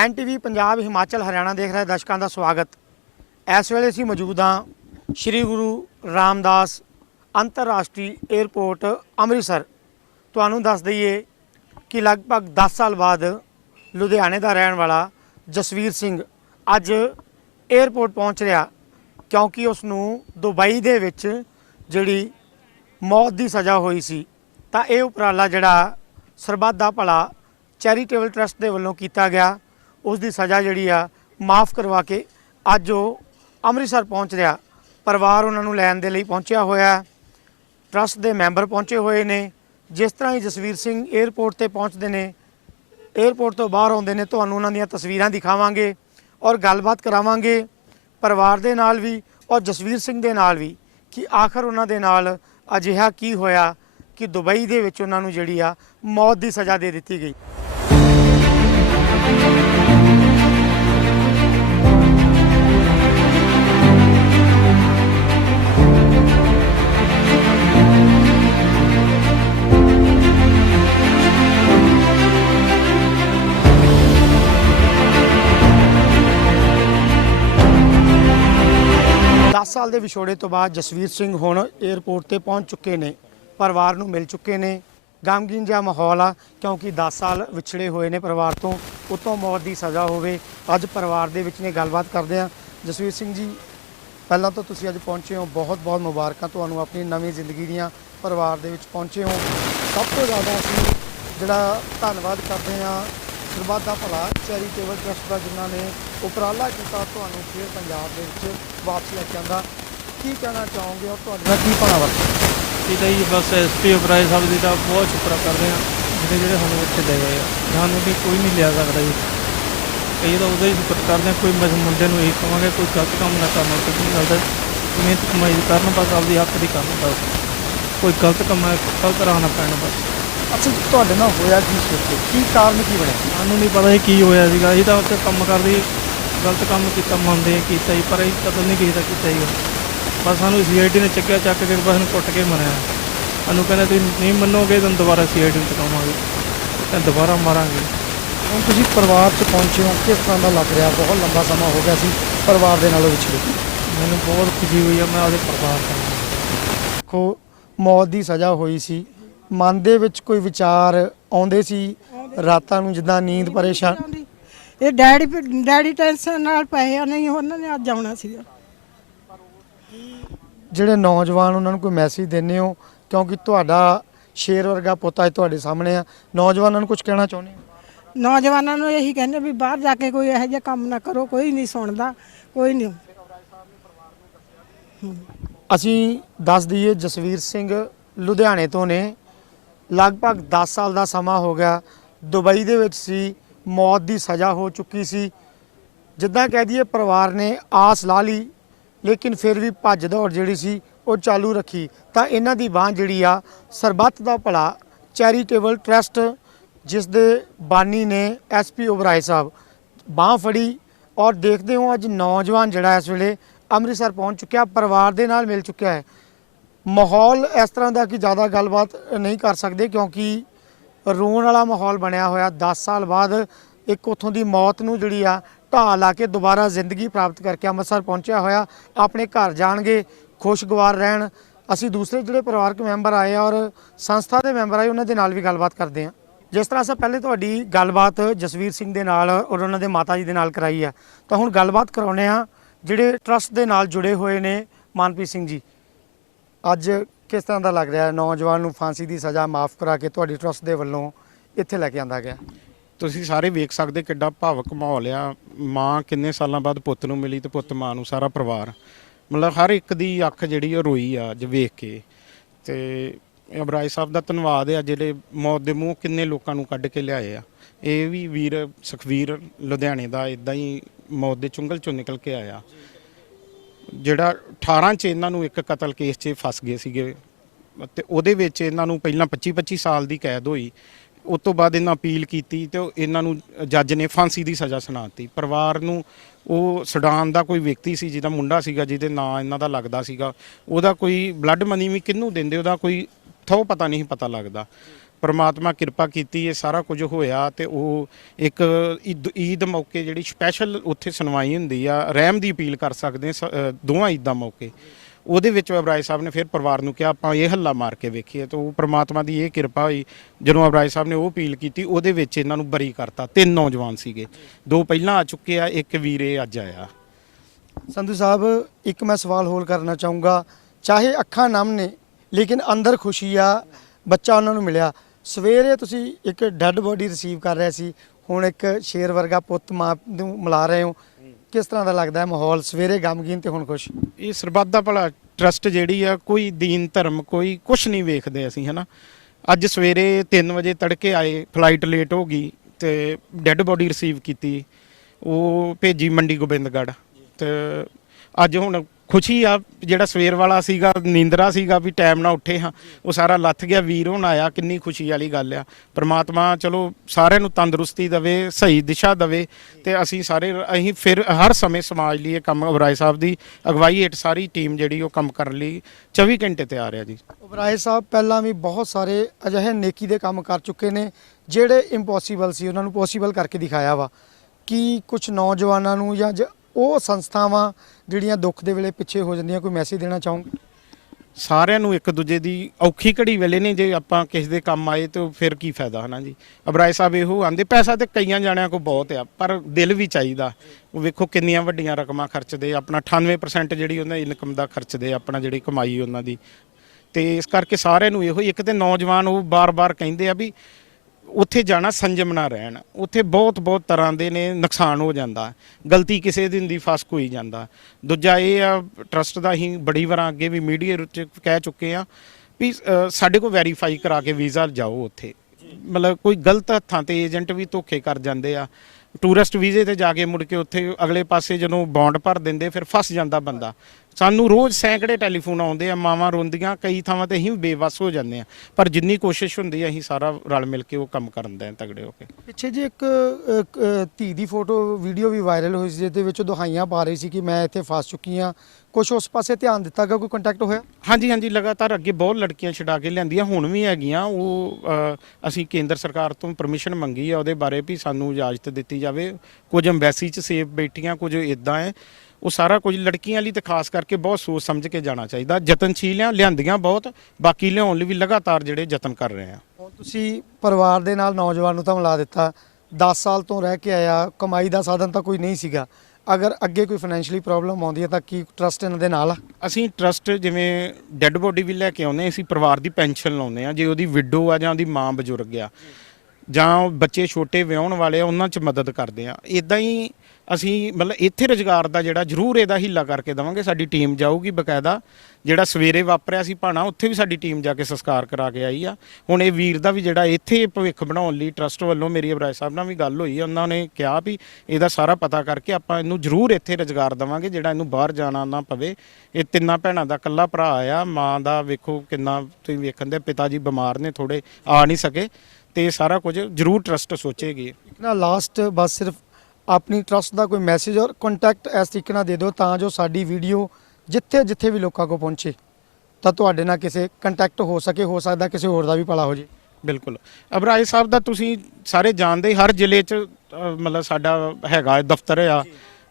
ਐਨਟੀਵੀ ਪੰਜਾਬ ਹਿਮਾਚਲ ਹਰਿਆਣਾ ਦੇਖ ਰਹੇ ਦਰਸ਼ਕਾਂ ਦਾ ਸਵਾਗਤ। ਇਸ ਵੇਲੇ ਅਸੀਂ ਮੌਜੂਦ ਹਾਂ ਸ੍ਰੀ ਗੁਰੂ ਰਾਮਦਾਸ ਅੰਤਰਰਾਸ਼ਟਰੀ 에ਅਰਪੋਰਟ ਅੰਮ੍ਰਿਤਸਰ। ਤੁਹਾਨੂੰ ਦੱਸ ਦਈਏ ਕਿ ਲਗਭਗ 10 ਸਾਲ ਬਾਅਦ ਲੁਧਿਆਣੇ ਦਾ ਰਹਿਣ ਵਾਲਾ ਜਸਵੀਰ ਸਿੰਘ ਅੱਜ 에ਅਰਪੋਰਟ ਪਹੁੰਚ ਰਿਹਾ, ਕਿਉਂਕਿ ਉਸ ਨੂੰ ਦੁਬਈ ਦੇ ਵਿੱਚ ਜਿਹੜੀ ਮੌਤ ਦੀ ਸਜ਼ਾ ਹੋਈ ਸੀ, ਤਾਂ ਇਹ ਉਪਰਾਲਾ ਜਿਹੜਾ ਸਰਬੱਤ ਦਾ ਭਲਾ ਚੈਰੀਟੇਬਲ ਟਰਸਟ ਦੇ ਵੱਲੋਂ ਕੀਤਾ ਗਿਆ। ਉਸ ਦੀ ਸਜ਼ਾ ਜਿਹੜੀ ਆ, ਮਾਫ ਕਰਵਾ ਕੇ ਅੱਜ ਉਹ ਅੰਮ੍ਰਿਤਸਰ ਪਹੁੰਚ ਰਿਹਾ। ਪਰਿਵਾਰ ਉਹਨਾਂ ਨੂੰ ਲੈਣ ਦੇ ਲਈ ਪਹੁੰਚਿਆ ਹੋਇਆ ਹੈ। ਟਰਸਟ ਦੇ ਮੈਂਬਰ ਪਹੁੰਚੇ ਹੋਏ ਨੇ। ਜਿਸ ਤਰ੍ਹਾਂ ਹੀ ਜਸਵੀਰ ਸਿੰਘ 에ਅਰਪੋਰਟ ਤੇ ਪਹੁੰਚਦੇ ਨੇ 에ਅਰਪੋਰਟ ਤੋਂ ਬਾਹਰ ਆਉਂਦੇ ਨੇ, ਤੁਹਾਨੂੰ ਉਹਨਾਂ ਦੀਆਂ ਤਸਵੀਰਾਂ ਦਿਖਾਵਾਂਗੇ ਔਰ ਗੱਲਬਾਤ ਕਰਾਵਾਂਗੇ ਪਰਿਵਾਰ ਦੇ ਨਾਲ ਵੀ ਔਰ ਜਸਵੀਰ ਸਿੰਘ ਦੇ ਨਾਲ ਵੀ ਕਿ ਆਖਰ ਉਹਨਾਂ ਦੇ ਨਾਲ ਅਜਿਹਾ ਕੀ ਹੋਇਆ ਕਿ ਦੁਬਈ ਦੇ ਵਿੱਚ ਉਹਨਾਂ ਨੂੰ ਜਿਹੜੀ ਆ ਮੌਤ ਦੀ ਸਜ਼ਾ ਦੇ ਦਿੱਤੀ ਗਈ। ਦੇ ਵਿਛੋੜੇ ਤੋਂ ਬਾਅਦ ਜਸਵੀਰ ਸਿੰਘ ਹੁਣ 에ਅਰਪੋਰਟ ਤੇ ਪਹੁੰਚ ਚੁੱਕੇ ਨੇ। ਪਰਿਵਾਰ ਨੂੰ ਮਿਲ ਚੁੱਕੇ ਨੇ। ਗਮਗੀਨ ਜਿਹਾ ਮਾਹੌਲ ਆ, ਕਿਉਂਕਿ 10 ਸਾਲ ਵਿਛੜੇ ਹੋਏ ਨੇ ਪਰਿਵਾਰ ਤੋਂ। ਉਤੋਂ ਮੌਤ ਦੀ ਸਜ਼ਾ ਹੋਵੇ। ਅੱਜ ਪਰਿਵਾਰ ਦੇ ਵਿੱਚ ਨੇ ਗੱਲਬਾਤ ਕਰਦੇ ਆ ਜਸਵੀਰ ਸਿੰਘ ਜੀ, ਪਹਿਲਾਂ ਤਾਂ ਤੁਸੀਂ ਅੱਜ ਪਹੁੰਚੇ ਹੋ। ਬਹੁਤ ਬਹੁਤ ਮੁਬਾਰਕਾਂ ਤੁਹਾਨੂੰ ਆਪਣੀ ਨਵੀਂ ਜ਼ਿੰਦਗੀ ਦੀਆਂ ਪਰਿਵਾਰ ਦੇ ਵਿੱਚ ਪਹੁੰਚੇ ਹੋ। ਸਭ ਤੋਂ ਜ਼ਿਆਦਾ ਅਸੀਂ ਜਿਹੜਾ ਧੰਨਵਾਦ ਕਰਦੇ ਆ ਸਰਬੱਤ ਦਾ ਭਲਾ ਚੈਰੀਟੇਬਲ ਟਰਸਟ ਦਾ, ਜਿਨ੍ਹਾਂ ਨੇ ਉਪਰਾਲਾ ਕੀਤਾ ਤੁਹਾਨੂੰ ਫਿਰ ਪੰਜਾਬ ਦੇ ਵਿੱਚ ਵਾਪਸ ਲੈ ਕੇ ਆਂਦਾ ਕੀ ਕਹਿਣਾ ਚਾਹੋਗੇ ਔਰ ਤੁਹਾਡੇ ਕੀ ਭਾਵਨਾ ਵਰਤੇ ਇਹਦਾ ਹੀ ਬਸ ਐਸਪੀ ਉਪਰਾਏ ਸਾਹਿਬ ਦੀ ਦਾ ਬਹੁਤ ਸ਼ੁਕਰ ਕਰਦੇ ਹਾਂ ਜਿਹੜੇ ਜਿਹੜੇ ਸਾਨੂੰ ਇੱਥੇ ਦੇ ਗਏ ਆ। ਸਾਨੂੰ ਵੀ ਕੋਈ ਨਹੀਂ ਲਿਆ ਸਕਦਾ ਜੀ। ਕਈ ਤਾਂ ਉਹਦਾ ਹੀ ਸ਼ੁਕਰ ਕਰਦੇ ਹਾਂ ਕੋਈ ਮਸ- ਮੁੰਡੇ ਨੂੰ ਇਹ ਕਹਾਂਗੇ ਕੋਈ ਗਲਤ ਕੰਮ ਨਾ ਕਰਨਾ ਕੁਝ ਨਹੀਂ ਗਲਤ ਮਿਹਨਤ ਕਮਾਈ ਕਰਨ ਬਸ ਆਪਦੀ ਹੱਕ ਦੀ ਕਰਨ ਬਸ। ਕੋਈ ਗਲਤ ਕੰਮ ਹੈ ਗਲਤ ਰਾਹ ਨਾ ਪੈਣ ਬਸ। ਅੱਛਾ ਜੀ ਤੁਹਾਡੇ ਨਾਲ ਹੋਇਆ ਕੀ ਸੋਚੋ ਕੀ ਕਾਰਨ ਕੀ ਬਣਿਆ? ਸਾਨੂੰ ਨਹੀਂ ਪਤਾ ਸੀ ਕੀ ਹੋਇਆ ਸੀਗਾ। ਇਹ ਤਾਂ ਉੱਥੇ ਕੰਮ ਕਰਦੀ ਗਲਤ ਕੰਮ ਕੀਤਾ ਮੰਨਦੇ ਆ ਕੀਤਾ ਜੀ ਪਰ ਇਹ ਕਤਲ ਨਹੀਂ ਕੀਤਾ ਕੀਤਾ ਜੀ ਬਸ ਸਾਨੂੰ ਸੀਆਈਡੀ ਨੇ ਚੱਕਿਆ ਚੱਕ ਕੇ ਬਸ ਨੂੰ ਕੁੱਟ ਕੇ ਮਰਿਆ। ਸਾਨੂੰ ਕਹਿੰਦੇ ਤੁਸੀਂ ਨਹੀਂ ਮੰਨੋਗੇ ਤਾਂ ਦੁਬਾਰਾ ਸੀਆਈਡੀ ਨੂੰ ਚਕਾਵਾਂਗੇ। ਤਾਂ ਦੁਬਾਰਾ ਮਾਰਾਂਗੇ। ਹੁਣ ਤੁਸੀਂ ਪਰਿਵਾਰ 'ਚ ਪਹੁੰਚੇ ਹੋ ਕਿਸ ਤਰ੍ਹਾਂ ਦਾ ਲੱਗ ਰਿਹਾ? ਬਹੁਤ ਲੰਬਾ ਸਮਾਂ ਹੋ ਗਿਆ ਸੀ ਪਰਿਵਾਰ ਦੇ ਨਾਲੋਂ ਵਿਛੜੇ ਮੈਨੂੰ ਬਹੁਤ ਖੁਸ਼ੀ ਹੋਈ ਆ ਮੈਂ ਆਪਦੇ ਪਰਿਵਾਰ ਦਾ ਦੇਖੋ ਮੌਤ ਦੀ ਸਜ਼ਾ ਹੋਈ ਸੀ। ਮਨ ਦੇ ਵਿੱਚ ਕੋਈ ਵਿਚਾਰ ਆਉਂਦੇ ਸੀ ਰਾਤਾਂ ਨੂੰ ਜਿੱਦਾਂ ਨੀਂਦ ਪਰੇਸ਼ਾਨ। ਇਹ ਡੈਡੀ ਡੈਡੀ ਟੈਨਸ਼ਨ ਨਾਲ ਪਏ ਨਹੀਂ ਉਹਨਾਂ ਨੇ ਅੱਜ ਆਉਣਾ ਸੀਗਾ। ਜਿਹੜੇ ਨੌਜਵਾਨ ਉਹਨਾਂ ਨੂੰ ਕੋਈ ਮੈਸੇਜ ਦਿੰਦੇ ਹੋ? ਕਿਉਂਕਿ ਤੁਹਾਡਾ ਸ਼ੇਰ ਵਰਗਾ ਪੁੱਤ ਅੱਜ ਤੁਹਾਡੇ ਸਾਹਮਣੇ ਆ। ਨੌਜਵਾਨਾਂ ਨੂੰ ਕੁਝ ਕਹਿਣਾ ਚਾਹੁੰਦੇ ਹੋ? ਨੌਜਵਾਨਾਂ ਨੂੰ ਇਹੀ ਕਹਿੰਦੇ ਵੀ ਬਾਹਰ ਜਾ ਕੇ ਕੋਈ ਇਹੋ ਜਿਹਾ ਕੰਮ ਨਾ ਕਰੋ ਕੋਈ ਨਹੀਂ ਸੁਣਦਾ ਕੋਈ ਨਹੀਂ। ਅਸੀਂ ਦੱਸ ਦਈਏ ਜਸਵੀਰ ਸਿੰਘ ਲੁਧਿਆਣੇ ਤੋਂ ਨੇ। ਲਗਭਗ 10 ਸਾਲ ਦਾ ਸਮਾਂ ਹੋ ਗਿਆ। ਦੁਬਈ ਦੇ ਵਿੱਚ ਸੀ। ਮੌਤ ਦੀ ਸਜ਼ਾ ਹੋ ਚੁੱਕੀ ਸੀ। ਜਿੱਦਾਂ ਕਹਿ ਦਈਏ ਪਰਿਵਾਰ ਨੇ ਆਸ ਲਾ ਲਈ। ਲੇਕਿਨ ਫਿਰ ਵੀ ਭੱਜ ਦੌੜ ਜਿਹੜੀ ਸੀ, ਉਹ ਚਾਲੂ ਰੱਖੀ। ਤਾਂ ਇਹਨਾਂ ਦੀ ਬਾਂਹ ਜਿਹੜੀ ਆ, ਸਰਬੱਤ ਦਾ ਭਲਾ ਚੈਰੀਟੇਬਲ ਟਰਸਟ ਜਿਸ ਦੇ ਬਾਨੀ ਨੇ ਐਸਪੀ ਉਬਰਾਏ ਸਾਹਿਬ, ਬਾਂਹ ਫੜੀ ਔਰ ਦੇਖਦੇ ਹੋ ਅੱਜ ਨੌਜਵਾਨ ਜਿਹੜਾ ਇਸ ਵੇਲੇ ਅੰਮ੍ਰਿਤਸਰ ਪਹੁੰਚ ਚੁੱਕਿਆ, ਪਰਿਵਾਰ ਦੇ ਨਾਲ ਮਿਲ ਚੁੱਕਿਆ ਹੈ। ਮਾਹੌਲ ਇਸ ਤਰ੍ਹਾਂ ਦਾ ਕਿ ਜ਼ਿਆਦਾ ਗੱਲਬਾਤ ਨਹੀਂ ਕਰ ਸਕਦੇ ਕਿਉਂਕਿ ਰੋਣ ਵਾਲਾ ਮਾਹੌਲ ਬਣਿਆ ਹੋਇਆ। 10 ਸਾਲ ਬਾਅਦ ਇੱਕ ਉਥੋਂ ਦੀ ਮੌਤ ਨੂੰ ਜਿਹੜੀ ਆ ਢਾਹ ਲਾ ਕੇ ਦੁਬਾਰਾ ਜ਼ਿੰਦਗੀ ਪ੍ਰਾਪਤ ਕਰਕੇ ਅੰਮ੍ਰਿਤਸਰ ਪਹੁੰਚਿਆ ਹੋਇਆ। ਆਪਣੇ ਘਰ ਜਾਣਗੇ, ਖੁਸ਼ਗਵਾਰ ਰਹਿਣ। ਅਸੀਂ ਦੂਸਰੇ ਜਿਹੜੇ ਪਰਿਵਾਰਕ ਮੈਂਬਰ ਆਏ ਆ ਔਰ ਸੰਸਥਾ ਦੇ ਮੈਂਬਰ ਆਏ, ਉਹਨਾਂ ਦੇ ਨਾਲ ਵੀ ਗੱਲਬਾਤ ਕਰਦੇ ਹਾਂ। ਜਿਸ ਤਰ੍ਹਾਂ ਅਸੀਂ ਪਹਿਲੇ ਤੁਹਾਡੀ ਗੱਲਬਾਤ ਜਸਵੀਰ ਸਿੰਘ ਦੇ ਨਾਲ ਔਰ ਉਹਨਾਂ ਦੇ ਮਾਤਾ ਜੀ ਦੇ ਨਾਲ ਕਰਾਈ ਆ। ਤਾਂ ਹੁਣ ਗੱਲਬਾਤ ਕਰਾਉਣੇ ਆ ਜਿਹੜੇ ਟਰਸਟ ਦੇ ਨਾਲ ਜੁੜੇ ਹੋਏ ਨੇ ਮਨਪ੍ਰੀਤ ਸਿੰਘ ਜੀ। ਅੱਜ ਕਿਸ ਤਰ੍ਹਾਂ ਦਾ ਲੱਗ ਰਿਹਾ? ਨੌਜਵਾਨ ਨੂੰ ਫਾਂਸੀ ਦੀ ਸਜ਼ਾ ਮਾਫ ਕਰਾ ਕੇ ਤੁਹਾਡੀ ਟਰਸਟ ਦੇ ਵੱਲੋਂ ਇੱਥੇ ਲੈ ਕੇ ਆਂਦਾ ਗਿਆ। ਤੁਸੀਂ ਸਾਰੇ ਵੇਖ ਸਕਦੇ ਕਿੱਡਾ ਭਾਵਕ ਮਾਹੌਲ ਆ। ਮਾਂ ਕਿੰਨੇ ਸਾਲਾਂ ਬਾਅਦ ਪੁੱਤ ਨੂੰ ਮਿਲੀ ਤੇ ਪੁੱਤ ਮਾਂ ਨੂੰ ਸਾਰਾ ਪਰਿਵਾਰ। ਮਤਲਬ ਹਰ ਇੱਕ ਦੀ ਅੱਖ ਜਿਹੜੀ ਉਹ ਰੋਈ ਆ ਅੱਜ ਵੇਖ ਕੇ। ਤੇ ਅਬਰਾਜ ਸਾਹਿਬ ਦਾ ਧੰਨਵਾਦ ਆ ਜਿਹੜੇ ਮੌਤ ਦੇ ਮੂੰਹ ਕਿੰਨੇ ਲੋਕਾਂ ਨੂੰ ਕੱਢ ਕੇ ਲਿਆਏ ਆ। ਇਹ ਵੀ ਵੀਰ ਸੁਖਵੀਰ ਲੁਧਿਆਣੇ ਦਾ ਇਦਾਂ ਹੀ ਮੌਤ ਦੇ ਚੁੰਗਲ ਚੋਂ ਨਿਕਲ ਕੇ ਆਇਆ। ਜਿਹੜਾ 18 ਚ ਇਹਨਾਂ ਨੂੰ ਇੱਕ ਕਤਲ ਕੇਸ 'ਚ ਫਸ ਗਏ ਸੀਗੇ। ਤੇ ਉਹਦੇ ਵਿੱਚ ਇਹਨਾਂ ਨੂੰ ਪਹਿਲਾਂ 25 25 ਸਾਲ ਦੀ ਕੈਦ ਹੋਈ। ਉਸ ਤੋਂ ਬਾਅਦ ਇਹਨਾਂ ਅਪੀਲ ਕੀਤੀ ਤੇ ਉਹ ਇਹਨਾਂ ਨੂੰ, ਜੱਜ ਨੇ ਫਾਂਸੀ ਦੀ ਸਜ਼ਾ ਸੁਣਾਤੀ ਪਰਿਵਾਰ ਨੂੰ ਉਹ ਸਡਾਨ ਦਾ ਕੋਈ ਵਿਅਕਤੀ ਸੀ, ਜਿਹਦਾ ਮੁੰਡਾ ਸੀਗਾ, ਜਿਹਦੇ ਨਾਂ ਇਹਨਾਂ ਦਾ ਲੱਗਦਾ ਸੀਗਾ, ਉਹਦਾ ਕੋਈ ਬਲੱਡ ਮਨੀ ਵੀ ਕਿਹਨੂੰ ਦਿੰਦੇ, ਉਹਦਾ ਕੋਈ ਥੋ ਪਤਾ ਨਹੀਂ ਪਤਾ ਲੱਗਦਾ। ਪਰਮਾਤਮਾ ਕਿਰਪਾ ਕੀਤੀ, ਇਹ ਸਾਰਾ ਕੁਝ ਹੋਇਆ ਤੇ ਉਹ ਇੱਕ ਈਦ ਈਦ ਮੌਕੇ ਜਿਹੜੀ ਸਪੈਸ਼ਲ ਉੱਥੇ ਸੁਣਵਾਈ ਹੁੰਦੀ ਆ, ਰਹਿਮ ਦੀ ਅਪੀਲ ਕਰ ਸਕਦੇ, ਸ- ਦੋਵਾਂ ਈਦਾਂ ਮੌਕੇ। ਉਹਦੇ ਵਿੱਚ ਅਬਰਾਏ ਸਾਹਿਬ ਨੇ ਫਿਰ ਪਰਿਵਾਰ ਨੂੰ ਕਿਹਾ, ਆਪਾਂ ਇਹ ਹੱਲਾ ਮਾਰ ਕੇ ਵੇਖੀਏ। ਤਾਂ ਉਹ ਪ੍ਰਮਾਤਮਾ ਦੀ ਇਹ ਕਿਰਪਾ ਹੋਈ। ਜਦੋਂ ਅਬਰਾਏ ਸਾਹਿਬ ਨੇ ਉਹ ਅਪੀਲ ਕੀਤੀ, ਉਹਦੇ ਵਿੱਚ ਇਹਨਾਂ ਨੂੰ ਬਰੀ ਕਰਤਾ। ਤਿੰਨ ਨੌਜਵਾਨ ਸੀਗੇ। ਦੋ ਪਹਿਲਾਂ ਆ ਚੁੱਕੇ ਆ, ਇੱਕ ਵੀਰੇ ਅੱਜ ਆਇਆ। ਸੰਧੂ ਸਾਹਿਬ, ਇੱਕ ਮੈਂ ਸਵਾਲ ਹੋਰ ਕਰਨਾ ਚਾਹੂੰਗਾ। ਚਾਹੇ ਅੱਖਾਂ ਨਮ ਨੇ, ਲੇਕਿਨ ਅੰਦਰ ਖੁਸ਼ੀ ਆ, ਬੱਚਾ ਉਹਨਾਂ ਨੂੰ ਮਿਲਿਆ। ਸਵੇਰੇ ਤੁਸੀਂ ਇੱਕ ਡੈੱਡ ਬੋਡੀ ਰਿਸੀਵ ਕਰ ਰਹੇ ਸੀ। ਹੁਣ ਇੱਕ ਸ਼ੇਰ ਵਰਗਾ ਪੁੱਤ ਮਾਂ ਨੂੰ ਮਿਲਾ ਰਹੇ ਹੋ। ਕਿਸ ਤਰ੍ਹਾਂ ਦਾ ਲੱਗਦਾ ਹੈ ਮਾਹੌਲ? ਸਵੇਰੇ ਗਮਗੀਨ ਤੇ ਹੁਣ ਖੁਸ਼? ਇਹ ਸਰਬੱਤ ਦਾ ਭਲਾ ਟਰਸਟ ਜਿਹੜੀ ਆ, ਕੋਈ ਦੀਨ ਧਰਮ, ਕੋਈ ਕੁਝ ਨਹੀਂ ਵੇਖਦੇ ਅਸੀਂ, ਹਨਾ? ਅੱਜ ਸਵੇਰੇ 3 ਵਜੇ ਤੜਕੇ ਆਏ ਫਲਾਈਟ ਲੇਟ ਹੋ ਗਈ ਤੇ ਡੈੱਡ ਬੋਡੀ ਰਿਸੀਵ ਕੀਤੀ। ਉਹ ਭੇਜੀ ਮੰਡੀ ਗੋਬਿੰਦਗੜ੍ਹ ਤੇ ਅੱਜ ਹੁਣ ਖੁਸ਼ੀ ਆ, ਜਿਹੜਾ ਸਵੇਰ ਵਾਲਾ ਸੀਗਾ, ਨੀਂਦਰਾ ਸੀਗਾ ਵੀ ਟਾਈਮ ਨਾਲ ਉੱਠੇ ਹਾਂ। ਉਹ ਸਾਰਾ ਲੱਥ ਗਿਆ, ਵੀਰ ਹੁਣ ਆਇਆ, ਕਿੰਨੀ ਖੁਸ਼ੀ ਵਾਲੀ ਗੱਲ ਆ। ਪ੍ਰਮਾਤਮਾ ਚਲੋ ਸਾਰਿਆਂ ਨੂੰ ਤੰਦਰੁਸਤੀ ਦਵੇ, ਸਹੀ ਦਿਸ਼ਾ ਦਵੇ ਤੇ ਅਸੀਂ ਸਾਰੇ ਅਸੀਂ ਫਿਰ ਹਰ ਸਮੇਂ ਸਮਾਜ ਲਈ ਇਹ ਕੰਮ ਉਬਰਾਏ ਸਾਹਿਬ ਦੀ ਅਗਵਾਈ ਹੇਠ ਸਾਰੀ ਟੀਮ ਜਿਹੜੀ ਉਹ ਕੰਮ ਕਰਨ ਲਈ 24 ਘੰਟੇ ਤਿਆਰ ਆ ਜੀ। ਉਬਰਾਏ ਸਾਹਿਬ, ਪਹਿਲਾਂ ਵੀ ਬਹੁਤ ਸਾਰੇ ਅਜਿਹੇ ਨੇਕੀ ਦੇ ਕੰਮ ਕਰ ਚੁੱਕੇ ਨੇ, ਜਿਹੜੇ ਇੰਪੋਸੀਬਲ ਸੀ, ਉਹਨਾਂ ਨੂੰ ਪੋਸੀਬਲ ਕਰਕੇ ਦਿਖਾਇਆ ਵਾ। ਕਿ ਕੁਝ ਨੌਜਵਾਨਾਂ ਨੂੰ ਜਾਂ ਜ- ਉਹ ਸੰਸਥਾਵਾਂ ਜਿਹੜੀਆਂ ਦੁੱਖ ਦੇ ਵੇਲੇ ਪਿੱਛੇ ਹੋ ਜਾਂਦੀਆਂ, ਕੋਈ ਮੈਸੇਜ ਦੇਣਾ ਚਾਹੋਗੇ? ਸਾਰਿਆਂ ਨੂੰ ਇੱਕ ਦੂਜੇ ਦੀ ਔਖੀ ਘੜੀ ਵੇਲੇ ਨੇ ਜੇ ਆਪਾਂ ਕਿਸੇ ਦੇ ਕੰਮ ਆਏ ਤੇ ਫਿਰ ਕੀ ਫਾਇਦਾ, ਹਨਾ ਜੀ? ਅਬਰਾਏ ਸਾਹਿਬ ਇਹੋ ਆਂਦੇ, ਪੈਸਾ ਤੇ ਕਈਆਂ ਜਾਣਿਆਂ ਕੋਲ ਬਹੁਤ ਆ, ਪਰ ਦਿਲ ਵੀ ਚਾਹੀਦਾ। ਉਹ ਵੇਖੋ ਕਿੰਨੀਆਂ ਵੱਡੀਆਂ ਰਕਮਾਂ ਖਰਚਦੇ ਆਪਣਾ 98% ਜਿਹੜੀ ਉਹਨਾਂ ਦੀ ਇਨਕਮ ਦਾ ਖਰਚਦੇ ਆਪਣਾ ਜਿਹੜੀ ਕਮਾਈ ਉਹਨਾਂ ਦੀ। ਤੇ ਇਸ ਕਰਕੇ ਸਾਰਿਆਂ ਨੂੰ ਇਹੋ ਹੀ, ਇੱਕ ਤੇ ਨੌਜਵਾਨ ਉਹ ਬਾਰ-ਬਾਰ ਕਹਿੰਦੇ ਆ ਵੀ ਉੱਥੇ ਜਾਣਾ, ਸੰਜਮ ਨਾ ਰਹਿਣ। ਉੱਥੇ ਬਹੁਤ ਬਹੁਤ ਤਰ੍ਹਾਂ ਦੇ ਨੇ, ਨੁਕਸਾਨ ਹੋ ਜਾਂਦਾ। ਗਲਤੀ ਕਿਸੇ ਦਿਨ ਦੀ ਫਸ ਕੋਈ ਜਾਂਦਾ। ਦੂਜਾ ਇਹ ਆ ਟਰਸਟ ਦਾ ਹੀ ਬੜੀ ਵਾਰਾਂ ਅੱਗੇ ਵੀ ਮੀਡੀਆ ਵਿੱਚ ਕਹਿ ਚੁੱਕੇ ਆ ਵੀ ਸਾਡੇ ਕੋਲ ਵੈਰੀਫਾਈ ਕਰਾ ਕੇ ਵੀਜ਼ਾ ਜਾਓ ਉੱਥੇ। ਮਤਲਬ ਕੋਈ ਗਲਤ ਹੱਥਾਂ ਤੇ ਏਜੰਟ ਵੀ ਧੋਖੇ ਕਰ ਜਾਂਦੇ ਆ। ਟੂਰਿਸਟ ਵੀਜ਼ੇ ਤੇ ਜਾ ਕੇ ਮੁੜ ਕੇ ਉੱਥੇ ਅਗਲੇ ਪਾਸੇ ਜਦੋਂ ਬੌਂਡ ਭਰ ਦਿੰਦੇ, ਫਿਰ ਫਸ ਜਾਂਦਾ ਬੰਦਾ। ਸਾਨੂੰ ਰੋਜ਼ ਸੈਂਕੜੇ ਟੈਲੀਫੋਨ ਆਉਂਦੇ ਆ ਮਾਵਾਂ ਰੋਂਦੀਆਂ ਕਈ ਥਾਵਾਂ ਤੇ ਅਸੀਂ ਵੀ ਬੇਵੱਸ ਹੋ ਜਾਂਦੇ ਆ। ਪਰ ਜਿੰਨੀ ਕੋਸ਼ਿਸ਼ ਹੁੰਦੀ ਆ ਅਸੀਂ ਸਾਰਾ ਰਲ ਮਿਲ ਕੇ ਉਹ ਕੰਮ ਕਰਨ ਦੇ ਆ ਤਗੜੇ ਹੋ ਕੇ। ਪਿੱਛੇ ਜੇ ਇੱਕ ਅ, ਕ- ਅ, ਧੀ ਦੀ ਫੋਟੋ ਵੀਡੀਓ ਵੀ ਵਾਇਰਲ ਹੋਈ ਸੀ ਜਿਹਦੇ ਵਿੱਚ ਉਹ ਦੁਹਾਈਆਂ ਪਾ ਰਹੀ ਸੀ ਕਿ ਮੈਂ ਇੱਥੇ ਫਸ ਚੁੱਕੀ ਆ ਕੁਝ ਉਸ ਪਾਸੇ ਧਿਆਨ ਦਿੱਤਾ ਗਿਆ ਕੋਈ ਕੰਟੈਕਟ ਹੋਇਆ? ਹਾਂਜੀ ਹਾਂਜੀ ਲਗਾਤਾਰ ਅੱਗੇ ਬਹੁਤ ਲੜਕੀਆਂ ਛਡਾ ਕੇ ਲਿਆਂਦੀਆਂ ਹੁਣ ਵੀ ਹੈਗੀਆਂ। ਉਹ ਅ, ਅਸੀਂ ਕੇਂਦਰ ਸਰਕਾਰ ਤੋਂ ਪਰਮਿਸ਼ਨ ਮੰਗੀ ਆ ਉਹਦੇ ਬਾਰੇ ਵੀ ਸਾਨੂੰ ਇਜਾਜ਼ਤ ਦਿੱਤੀ ਜਾਵੇ। ਕੁਝ ਐਮਬੈਸੀ 'ਚ ਸੇਫ ਬੈਠੀਆਂ ਕੁਝ ਇਦਾਂ ਹੈ। ਉਹ ਸਾਰਾ ਕੁਝ ਲੜਕੀਆਂ ਲਈ ਤੇ ਖਾਸ ਕਰਕੇ ਬਹੁਤ ਸੋਚ ਸਮਝ ਕੇ ਜਾਣਾ ਚਾਹੀਦਾ। ਯਤਨਸ਼ੀਲ ਆ ਲਿਆਂਦੀਆਂ ਬਹੁਤ ਬਾਕੀ ਲਿਆਉਣ ਲਈ ਵੀ ਲਗਾਤਾਰ ਜਿਹੜੇ ਯਤਨ ਕਰ ਰਹੇ ਆ। ਹੁਣ ਤੁਸੀਂ ਪਰਿਵਾਰ ਦੇ ਨਾਲ ਨੌਜਵਾਨ ਨੂੰ ਤਾਂ ਮਿਲਾ ਦਿੱਤਾ। 10 ਸਾਲ ਤੋਂ ਰਹਿ ਕੇ ਆਇਆ ਕਮਾਈ ਦਾ ਸਾਧਨ ਤਾਂ ਕੋਈ ਨਹੀਂ ਸੀਗਾ। ਅਗਰ ਅੱਗੇ ਕੋਈ ਫਾਈਨੈਂਸ਼ੀਅਲੀ ਪ੍ਰੋਬਲਮ ਆਉਂਦੀ ਹੈ ਤਾਂ ਕੀ ਟਰਸਟ ਇਹਨਾਂ ਦੇ ਨਾਲ ਆ? ਅਸੀਂ ਟਰਸਟ ਜਿਵੇਂ ਡੈੱਡ ਬੋਡੀ ਵੀ ਲੈ ਕੇ ਆਉਂਦੇ ਅਸੀਂ ਪਰਿਵਾਰ ਦੀ ਪੈਨਸ਼ਨ ਲਾਉਂਦੇ ਆ ਜੇ ਉਹਦੀ ਵਿਡੋ ਆ ਜਾਂ ਉਹਦੀ ਮਾਂ ਬਜ਼ੁਰਗ ਆ ਜਾਂ ਬੱਚੇ ਛੋਟੇ ਵਿਆਹਣ ਵਾਲੇ ਆ ਉਹਨਾਂ 'ਚ ਮਦਦ ਕਰਦੇ ਆ ਇਦਾਂ ਹੀ ਅਸੀਂ ਮਤਲਬ ਇੱਥੇ ਰੁਜ਼ਗਾਰ ਦਾ ਜਿਹੜਾ ਜ਼ਰੂਰ ਇਹਦਾ ਹੀਲਾ ਕਰਕੇ ਦਵਾਂਗੇ, ਸਾਡੀ ਟੀਮ ਜਾਊਗੀ ਬਕਾਇਦਾ। ਜਿਹੜਾ ਸਵੇਰੇ ਵਾਪਰਿਆ ਸੀ ਭਾਣਾ, ਉੱਥੇ ਵੀ ਸਾਡੀ ਟੀਮ ਜਾ ਕੇ ਸੰਸਕਾਰ ਕਰਾ ਕੇ ਆਈ ਆ। ਹੁਣ ਇਹ ਵੀਰ ਦਾ ਵੀ ਜਿਹੜਾ ਇੱਥੇ ਭਵਿੱਖ ਬਣਾਉਣ ਲਈ ਟਰਸਟ ਵੱਲੋਂ ਮੇਰੀ ਅਬਰਾਜ ਸਾਹਿਬ ਨਾਲ ਵੀ ਗੱਲ ਹੋਈ ਆ, ਉਹਨਾਂ ਨੇ ਕਿਹਾ ਵੀ ਇਹਦਾ ਸਾਰਾ ਪਤਾ ਕਰਕੇ ਆਪਾਂ ਇਹਨੂੰ ਜ਼ਰੂਰ ਇੱਥੇ ਰੁਜ਼ਗਾਰ ਦਵਾਂਗੇ, ਜਿਹੜਾ ਇਹਨੂੰ ਬਾਹਰ ਜਾਣਾ ਨਾ ਪਵੇ। ਇਹ ਤਿੰਨਾਂ ਭੈਣਾਂ ਦਾ ਇਕੱਲਾ ਭਰਾ ਆ, ਮਾਂ ਦਾ ਵੇਖੋ ਕਿੰਨਾ ਤੁਸੀਂ ਵੇਖਣ ਦੇ ਪਿਤਾ ਜੀ ਬਿਮਾਰ ਨੇ ਥੋੜੇ ਆ ਨਹੀਂ ਸਕੇ। ਤੇ ਇਹ ਸਾਰਾ ਕੁਝ ਜ਼ਰੂਰ ਟਰਸਟ ਸੋਚੇਗੀ। ਨਾ ਲਾਸਟ ਬਸ ਸਿਰਫ ਆਪਣੀ ਟਰਸਟ ਦਾ ਕੋਈ ਮੈਸੇਜ ਔਰ ਕੰਟੈਕਟ ਇਸ ਤਰੀਕੇ ਨਾਲ ਦੇ ਦਿਓ ਤਾਂ ਜੋ ਸਾਡੀ ਵੀਡੀਓ ਜਿੱਥੇ ਜਿੱਥੇ ਵੀ ਲੋਕਾਂ ਕੋਲ ਪਹੁੰਚੇ ਤਾਂ ਤੁਹਾਡੇ ਨਾਲ ਕਿਸੇ ਕੰਟੈਕਟ ਹੋ ਸਕੇ ਹੋ ਸਕਦਾ ਕਿਸੇ ਹੋਰ ਦਾ ਵੀ ਭਲਾ ਹੋ ਜੇ। ਬਿਲਕੁਲ। ਅਬਰਾਜ ਸਾਹਿਬ ਦਾ ਤੁਸੀਂ ਸਾਰੇ ਜਾਣਦੇ ਹਰ ਜ਼ਿਲ੍ਹੇ 'ਚ ਅ, ਮਤਲਬ ਸਾਡਾ ਹੈਗਾ ਦਫ਼ਤਰ ਆ।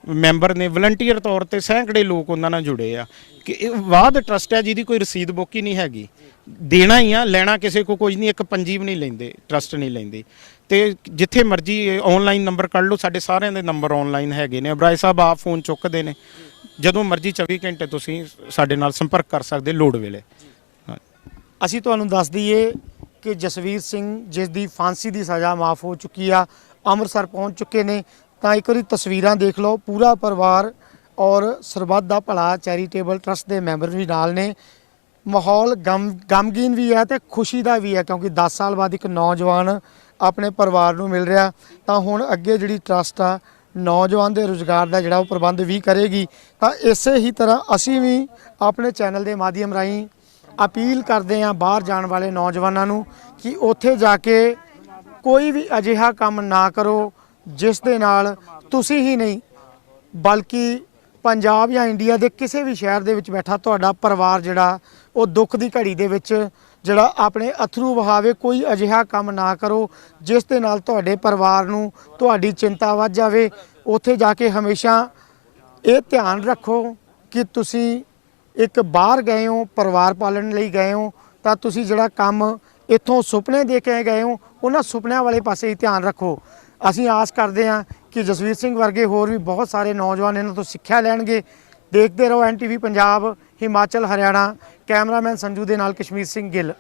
ਮੈਂਬਰ ਨੇ ਵਲੰਟੀਅਰ ਤੌਰ ਤੇ ਸੈਂਕੜੇ ਲੋਕ ਉਹਨਾਂ ਨਾਲ ਜੁੜੇ ਆ। ਕਿ ਇਹ ਵਾਦ ਟਰਸਟ ਹੈ ਜਿਹਦੀ ਕੋਈ ਰਸੀਦ ਬੁੱਕ ਹੀ ਨਹੀਂ ਹੈਗੀ। ਦੇਣਾ ਹੀ ਆ, ਲੈਣਾ ਕਿਸੇ ਕੋ ਕੁਝ ਨਹੀਂ, ਇੱਕ ਪੰਜੀ ਵੀ ਨਹੀਂ ਲੈਂਦੇ ਟਰਸਟ ਨਹੀਂ ਲੈਂਦੇ। ਤੇ ਜਿੱਥੇ ਮਰਜ਼ੀ ਆਨਲਾਈਨ ਨੰਬਰ ਕੱਢ ਲਓ, ਸਾਡੇ ਸਾਰਿਆਂ ਦੇ ਨੰਬਰ ਆਨਲਾਈਨ ਹੈਗੇ ਨੇ। ਅਬਰਾਜ ਸਾਹਿਬ ਆਪ ਫੋਨ ਚੁੱਕਦੇ ਨੇ। ਜਦੋਂ ਮਰਜ਼ੀ 24 ਘੰਟੇ ਤੁਸੀਂ ਸਾਡੇ ਨਾਲ ਸੰਪਰਕ ਕਰ ਸਕਦੇ, ਲੋੜ ਵੇਲੇ। ਅਸੀਂ ਤੁਹਾਨੂੰ ਦੱਸ ਦਈਏ ਕਿ ਜਸਵੀਰ ਸਿੰਘ, ਜਿਸ ਦੀ ਫਾਂਸੀ ਦੀ ਸਜ਼ਾ ਮਾਫ ਹੋ ਚੁੱਕੀ ਆ, ਅੰਮ੍ਰਿਤਸਰ ਪਹੁੰਚ ਚੁੱਕੇ ਨੇ। ਤਾਂ ਇੱਕ ਵਾਰੀ ਤਸਵੀਰਾਂ ਦੇਖ ਲਓ, ਪੂਰਾ ਪਰਿਵਾਰ ਔਰ ਸਰਬੱਤ ਦਾ ਭਲਾ ਚੈਰੀਟੇਬਲ ਟਰਸਟ ਦੇ ਮੈਂਬਰ ਵੀ ਨਾਲ ਨੇ। ਮਾਹੌਲ ਗਮ ਗਮਗੀਨ ਵੀ ਹੈ ਤੇ ਖੁਸ਼ੀ ਦਾ ਵੀ ਹੈ, ਕਿਉਂਕਿ 10 ਸਾਲ ਬਾਅਦ ਇੱਕ ਨੌਜਵਾਨ ਆਪਣੇ ਪਰਿਵਾਰ ਨੂੰ ਮਿਲ ਰਿਹਾ। ਤਾਂ ਹੁਣ ਅੱਗੇ ਜਿਹੜੀ ਟਰਸਟ ਆ, ਨੌਜਵਾਨ ਦੇ ਰੁਜ਼ਗਾਰ ਦਾ ਜਿਹੜਾ ਉਹ ਪ੍ਰਬੰਧ ਵੀ ਕਰੇਗੀ। ਤਾਂ ਇਸੇ ਹੀ ਤਰ੍ਹਾਂ ਅਸੀਂ ਵੀ ਆਪਣੇ ਚੈਨਲ ਦੇ ਮਾਧਿਅਮ ਰਾਹੀਂ ਅਪੀਲ ਕਰਦੇ ਹਾਂ ਬਾਹਰ ਜਾਣ ਵਾਲੇ ਨੌਜਵਾਨਾਂ ਨੂੰ ਕਿ ਉੱਥੇ ਜਾ ਕੇ ਕੋਈ ਵੀ ਅਜਿਹਾ ਕੰਮ ਨਾ ਕਰੋ, ਜਿਸ ਦੇ ਨਾਲ ਤੁਸੀਂ ਹੀ ਨਹੀਂ, ਬਲਕਿ ਪੰਜਾਬ ਜਾਂ ਇੰਡੀਆ ਦੇ ਕਿਸੇ ਵੀ ਸ਼ਹਿਰ ਦੇ ਵਿੱਚ ਬੈਠਾ ਤੁਹਾਡਾ ਪਰਿਵਾਰ ਜਿਹੜਾ ਉਹ ਦੁੱਖ ਦੀ ਘੜੀ ਦੇ ਵਿੱਚ ਜਿਹੜਾ ਆਪਣੇ ਅਥਰੂ ਵਹਾਵੇ ਕੋਈ ਅਜਿਹਾ ਕੰਮ ਨਾ ਕਰੋ, ਜਿਸ ਦੇ ਨਾਲ ਤੁਹਾਡੇ ਪਰਿਵਾਰ ਨੂੰ ਤੁਹਾਡੀ ਚਿੰਤਾ ਵੱਧ ਜਾਵੇ। ਉੱਥੇ ਜਾ ਕੇ ਹਮੇਸ਼ਾ ਇਹ ਧਿਆਨ ਰੱਖੋ ਕਿ ਤੁਸੀਂ ਇੱਕ ਬਾਹਰ ਗਏ ਹੋ, ਪਰਿਵਾਰ ਪਾਲਣ ਲਈ ਗਏ ਹੋ, ਤਾਂ ਤੁਸੀਂ ਜਿਹੜਾ ਕੰਮ ਇੱਥੋਂ ਸੁਪਨੇ ਦੇ ਕੇ ਗਏ ਹੋ, ਉਹਨਾਂ ਸੁਪਨਿਆਂ ਵਾਲੇ ਪਾਸੇ ਹੀ ਧਿਆਨ ਰੱਖੋ। ਅਸੀਂ ਆਸ ਕਰਦੇ ਹਾਂ ਕਿ ਜਸਵੀਰ ਸਿੰਘ ਵਰਗੇ ਹੋਰ ਵੀ ਬਹੁਤ ਸਾਰੇ ਨੌਜਵਾਨ ਇਹਨਾਂ ਤੋਂ ਸਿੱਖਿਆ ਲੈਣਗੇ। ਦੇਖਦੇ ਰਹੋ ਐਨਟੀਵੀ ਪੰਜਾਬ। ਹਿਮਾਚਲ ਹਰਿਆਣਾ ਕੈਮਰਾਮੈਨ ਸੰਜੂ ਦੇ ਨਾਲ ਕਸ਼ਮੀਰ ਸਿੰਘ ਗਿੱਲ।